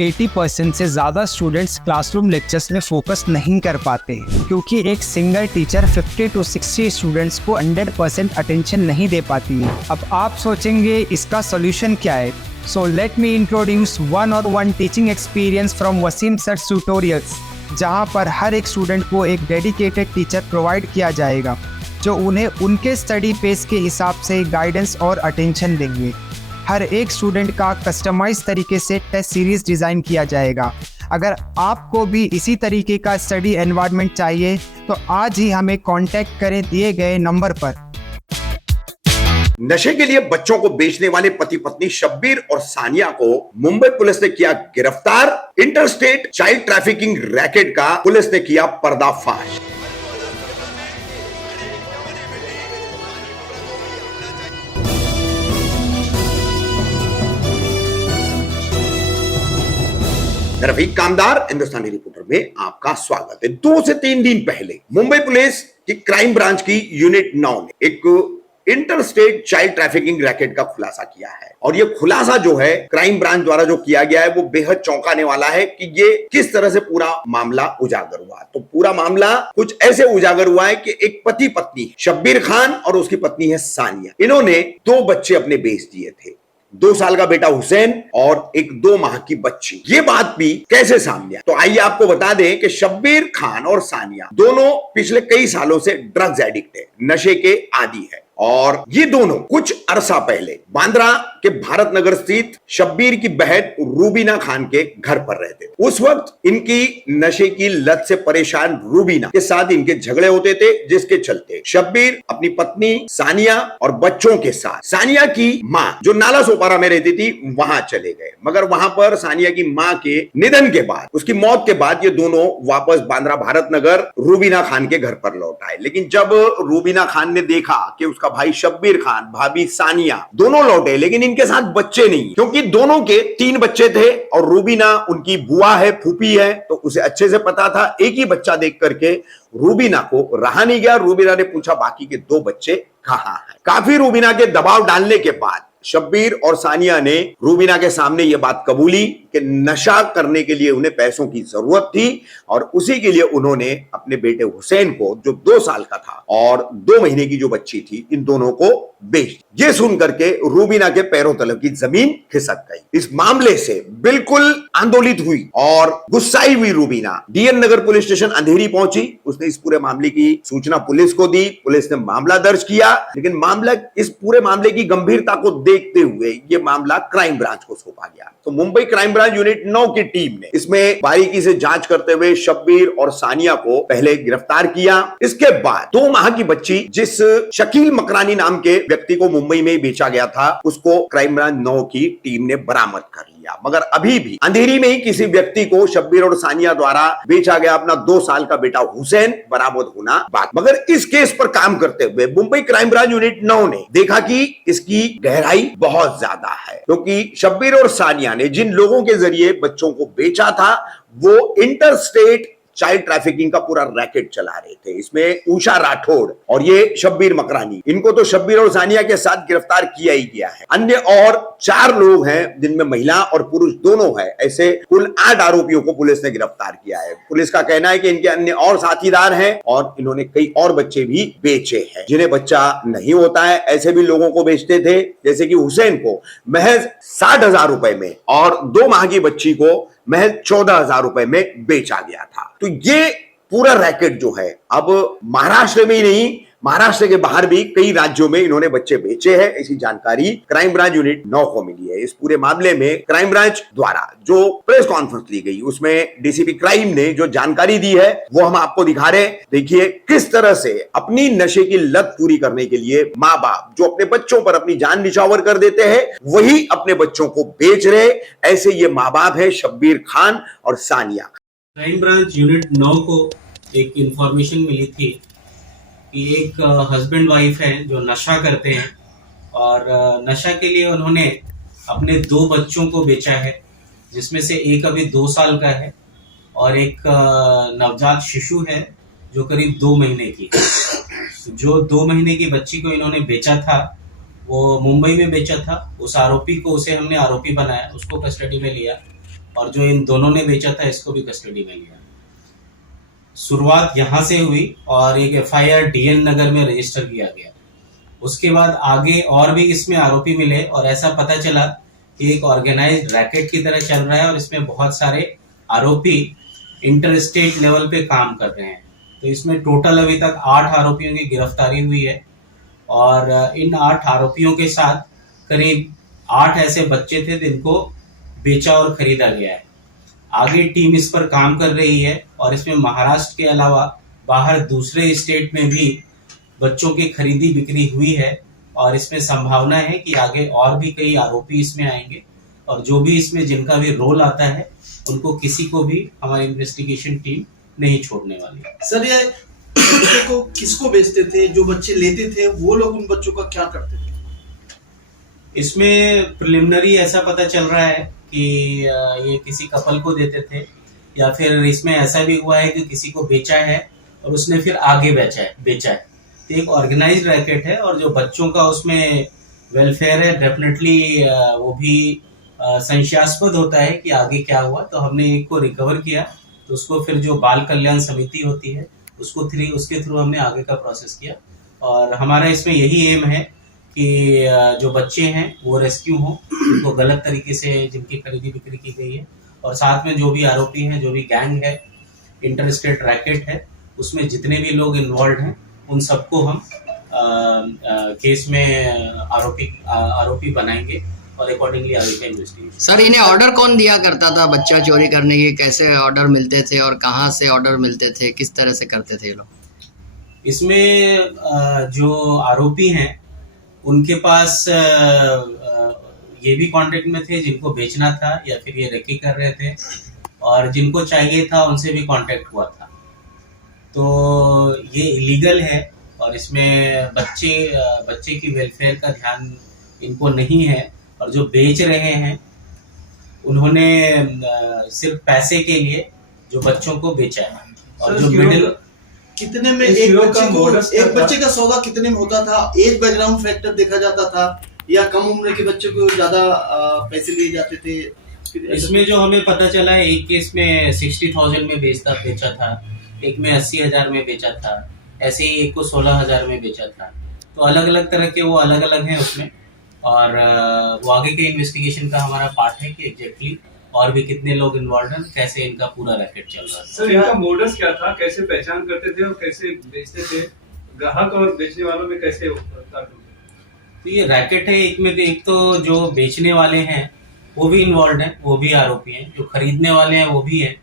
80% से ज़्यादा students classroom lectures में फोकस नहीं कर पाते क्योंकि एक सिंगल टीचर 50 to 60 स्टूडेंट्स को 100% अटेंशन नहीं दे पाती है। अब आप सोचेंगे इसका सोल्यूशन क्या है? So let me introduce one-on-one teaching experience from Wasim Sir's tutorials, जहाँ पर हर एक स्टूडेंट को एक डेडिकेटेड टीचर प्रोवाइड किया जाएगा जो उन्हें उनके स्टडी पेस के हिसाब से गाइडेंस और अटेंशन देंगे। हर एक स्टूडेंट का कस्टमाइज तरीके से टेस्ट सीरीज डिज़ाइन किया जाएगा। अगर आपको भी इसी तरीके का स्टडी एनवायरनमेंट चाहिए तो आज ही हमें कांटेक्ट करें दिए गए नंबर पर। नशे के लिए बच्चों को बेचने वाले पति पत्नी शब्बीर और सानिया को मुंबई पुलिस ने किया गिरफ्तार। इंटरस्टेट चाइल्ड ट्रैफिकिंग रैकेट का पुलिस ने किया पर्दाफाश। रफीक कामदार हिंदुस्तानी रिपोर्टर में आपका स्वागत है। 2 से 3 दिन पहले मुंबई पुलिस की क्राइम ब्रांच की यूनिट 9 ने एक इंटरस्टेट चाइल्ड ट्रैफिकिंग रैकेट का खुलासा किया है और ये खुलासा जो है क्राइम ब्रांच द्वारा जो किया गया है वो बेहद चौंकाने वाला है कि ये किस तरह से पूरा मामला उजागर हुआ। तो पूरा मामला कुछ ऐसे उजागर हुआ है कि एक पति पत्नी शब्बीर खान और उसकी पत्नी है सानिया, इन्होंने 2 बच्चे अपने बेच दिए थे। 2 साल का बेटा हुसैन और एक 2 माह की बच्ची। ये बात भी कैसे सामने आई? तो आइए आपको बता दें कि शब्बीर खान और सानिया दोनों पिछले कई सालों से ड्रग्स एडिक्ट है, नशे के आदी है और ये दोनों कुछ अरसा पहले बांद्रा के भारत नगर स्थित शब्बीर की बहन रूबीना खान के घर पर रहते। उस वक्त इनकी नशे की लत से परेशान रूबीना के साथ इनके झगड़े होते थे, जिसके चलते शब्बीर अपनी पत्नी सानिया और बच्चों के साथ सानिया की मां जो नाला सोपारा में रहती थी वहां चले गए। मगर वहां पर सानिया की मां के निधन के बाद, उसकी मौत के बाद ये दोनों वापस बांद्रा भारत नगर रूबीना खान के घर पर लौट आए। लेकिन जब रूबीना खान ने देखा कि उसका भाई शब्बीर खान, भाभी सानिया दोनों लौटे लेकिन इनके साथ बच्चे नहीं, क्योंकि दोनों के 3 बच्चे थे और रूबीना उनकी बुआ है, फूफी है, तो उसे अच्छे से पता था। एक ही बच्चा देख करके रूबीना को रहा नहीं गया। रूबीना ने पूछा बाकी के 2 बच्चे कहां हैं। काफी रूबीना के दबाव डालने के बाद शब्बीर और सानिया ने रूबीना के सामने यह बात कबूली कि नशा करने के लिए उन्हें पैसों की जरूरत थी और उसी के लिए उन्होंने अपने बेटे हुसैन को जो 2 साल का था और 2 महीने की जो बच्ची थी, इन दोनों को बेच दिया। ये सुन करके रूबीना के पैरों तले की जमीन खिसक गई। इस मामले से बिल्कुल आंदोलित हुई और गुस्साई हुई रूबीना डीएन नगर पुलिस स्टेशन अंधेरी पहुंची। उसने इस पूरे मामले की सूचना पुलिस को दी। पुलिस ने मामला दर्ज किया, लेकिन इस पूरे मामले की गंभीरता को देखते हुए यह मामला क्राइम ब्रांच को सौंपा गया। तो मुंबई क्राइम ब्रांच यूनिट 9 की टीम ने इसमें बारीकी से जांच करते हुए शब्बीर और सानिया को पहले गिरफ्तार किया। इसके बाद 2 माह की बच्ची जिस शकील मकरानी नाम के व्यक्ति को मुंबई में बेचा गया था, उसको क्राइम ब्रांच 9 की टीम ने बरामद कर लिया। मगर अभी भी अंधेरी में ही किसी व्यक्ति को शब्बीर और सानिया द्वारा बेचा गया अपना 2 साल का बेटा हुसैन बरामद होना बाकी। मगर इस केस पर काम करते हुए मुंबई क्राइम ब्रांच यूनिट 9 ने देखा कि इसकी गहराई बहुत ज्यादा है, क्योंकि शब्बीर और सानिया ने जिन लोगों के जरिए बच्चों को बेचा था वो इंटरस्टेट चाइल्ड ट्रैफिकिंग का पूरा रैकेट चला रहे थे। इसमें उषा राठौड़ और ये शब्बीर मकरानी, इनको तो शब्बीर और सानिया के साथ गिरफ्तार किया ही गया है। अन्य और 4 लोग हैं जिनमें महिला और पुरुष दोनों हैं। ऐसे कुल 8 आरोपियों को पुलिस ने गिरफ्तार किया है। पुलिस का कहना है कि इनके अन्य और साथीदार हैं और इन्होंने कई और बच्चे भी बेचे हैं। जिन्हें बच्चा नहीं होता है ऐसे भी लोगों को बेचते थे, जैसे कि हुसैन को महज 60,000 रुपए में और 2 माह की बच्ची को महज 14,000 रुपए में बेचा गया था। तो ये पूरा रैकेट जो है अब महाराष्ट्र में ही नहीं, महाराष्ट्र के बाहर भी कई राज्यों में इन्होंने बच्चे बेचे हैं। ऐसी जानकारी क्राइम ब्रांच यूनिट 9 को मिली है। इस पूरे मामले में क्राइम ब्रांच द्वारा जो प्रेस कॉन्फ्रेंस ली गई उसमें डीसीपी क्राइम ने जो जानकारी दी है वो हम आपको दिखा रहे हैं। देखिए किस तरह से अपनी नशे की लत पूरी करने के लिए माँ बाप जो अपने बच्चों पर अपनी जान निछावर कर देते हैं वही अपने बच्चों को बेच रहे। ऐसे ये माँ बाप है शब्बीर खान और सानिया। क्राइम ब्रांच यूनिट 9 को एक इंफॉर्मेशन मिली थी कि एक हस्बैंड वाइफ है जो नशा करते हैं और नशा के लिए उन्होंने अपने 2 बच्चों को बेचा है, जिसमें से एक अभी 2 साल का है और एक नवजात शिशु है जो करीब 2 महीने की है। जो 2 महीने की बच्ची को इन्होंने बेचा था वो मुंबई में बेचा था। उस आरोपी को हमने आरोपी बनाया, उसको कस्टडी में लिया और जो इन दोनों ने बेचा था इसको भी कस्टडी में लिया। शुरुआत यहाँ से हुई और एक एफआईआर डीएन नगर में रजिस्टर किया गया। उसके बाद आगे और भी इसमें आरोपी मिले और ऐसा पता चला कि एक ऑर्गेनाइज्ड रैकेट की तरह चल रहा है और इसमें बहुत सारे आरोपी इंटर स्टेट लेवल पे काम कर रहे हैं। तो इसमें टोटल अभी तक 8 आरोपियों की गिरफ्तारी हुई है और इन 8 आरोपियों के साथ करीब 8 ऐसे बच्चे थे जिनको बेचा और खरीदा गया है। आगे टीम इस पर काम कर रही है और इसमें महाराष्ट्र के अलावा बाहर दूसरे स्टेट में भी बच्चों की खरीदी बिक्री हुई है और इसमें संभावना है कि आगे और भी कई आरोपी इसमें आएंगे और जो भी इसमें जिनका भी रोल आता है उनको किसी को भी हमारी इन्वेस्टिगेशन टीम नहीं छोड़ने वाली। सर ये बच्चों को किसको बेचते थे, जो बच्चे लेते थे वो लोग उन बच्चों का क्या करते थे? इसमें प्रिलिमिनरी ऐसा पता चल रहा है कि ये किसी कपल को देते थे या फिर इसमें ऐसा भी हुआ है कि किसी को बेचा है और उसने फिर आगे बेचा है। तो एक ऑर्गेनाइज्ड रैकेट है और जो बच्चों का उसमें वेलफेयर है डेफिनेटली वो भी संशयास्पद होता है कि आगे क्या हुआ। तो हमने एक को रिकवर किया तो उसको फिर जो बाल कल्याण समिति होती है उसके थ्रू हमने आगे का प्रोसेस किया और हमारा इसमें यही एम है कि जो बच्चे हैं वो रेस्क्यू हो, उनको गलत तरीके से जिनकी खरीदी बिक्री की गई है और साथ में जो भी आरोपी हैं, जो भी गैंग है, इंटर स्टेट रैकेट है, उसमें जितने भी लोग इन्वॉल्व हैं उन सबको हम केस में आरोपी बनाएंगे और अकॉर्डिंगली आगे का इन्वेस्टिगेशन। सर इन्हें ऑर्डर कौन दिया करता था बच्चा चोरी करने के? कैसे ऑर्डर मिलते थे और कहाँ से ऑर्डर मिलते थे? किस तरह से करते थे ये लोग? इसमें जो आरोपी हैं उनके पास ये भी कांटेक्ट में थे जिनको बेचना था या फिर ये रेकी कर रहे थे और जिनको चाहिए था उनसे भी कांटेक्ट हुआ था। तो ये इलीगल है और इसमें बच्चे की वेलफेयर का ध्यान इनको नहीं है और जो बेच रहे हैं उन्होंने सिर्फ पैसे के लिए जो बच्चों को बेचा है। और जो मिडिल कितने में एक बच्चे का सौदा कितने में होता था? एज बैकग्राउंड फैक्टर देखा जाता था या कम उम्र के बच्चों को ज्यादा पैसे लिए जाते थे? इसमें जो हमें पता चला है एक केस में 60,000 में बेचा था, एक में 80,000 में बेचा था, ऐसे ही एक को 16,000 में बेचा था। तो अलग अलग तरह के वो अलग अलग हैं उसमें और वो आगे के इन्वेस्टिगेशन का हमारा पार्ट है कि एग्जैक्टली और भी कितने लोग इन्वॉल्व हैं, कैसे इनका पूरा रैकेट चल रहा है। सर इनका मोडस क्या था, कैसे पहचान करते थे और कैसे बेचते थे, ग्राहक और बेचने वालों में कैसे होता? तो ये रैकेट है, एक तो जो बेचने वाले हैं वो भी इन्वॉल्व हैं, वो भी आरोपी हैं, जो खरीदने वाले हैं वो भी हैं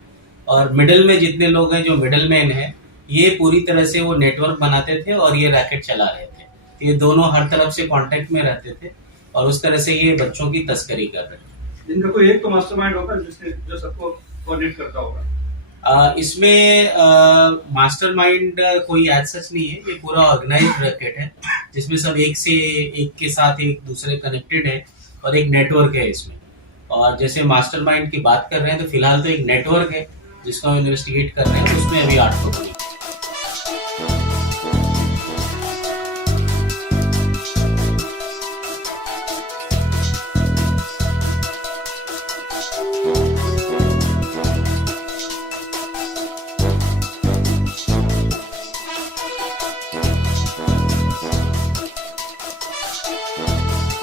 और मिडिल में जितने लोग हैं जो मिडिल मैन है ये पूरी तरह से वो नेटवर्क बनाते थे और ये रैकेट चला रहे थे। ये दोनों हर तरफ से कांटेक्ट में रहते थे और उस तरह से ये बच्चों की तस्करी कर रहे थे। इनका कोई एक तो मास्टरमाइंड होगा जो सबको कोऑर्डिनेट करता होगा? इसमें मास्टरमाइंड कोई एज सच नहीं है, ये पूरा ऑर्गेनाइज्ड रैकेट है जिसमें सब एक के साथ एक दूसरे कनेक्टेड है और एक नेटवर्क है इसमें। और जैसे मास्टरमाइंड की बात कर रहे हैं तो फिलहाल तो एक नेटवर्क है जिसको हम इन्वेस्टिगेट कर रहे हैं, उसमें अभी 8 लोग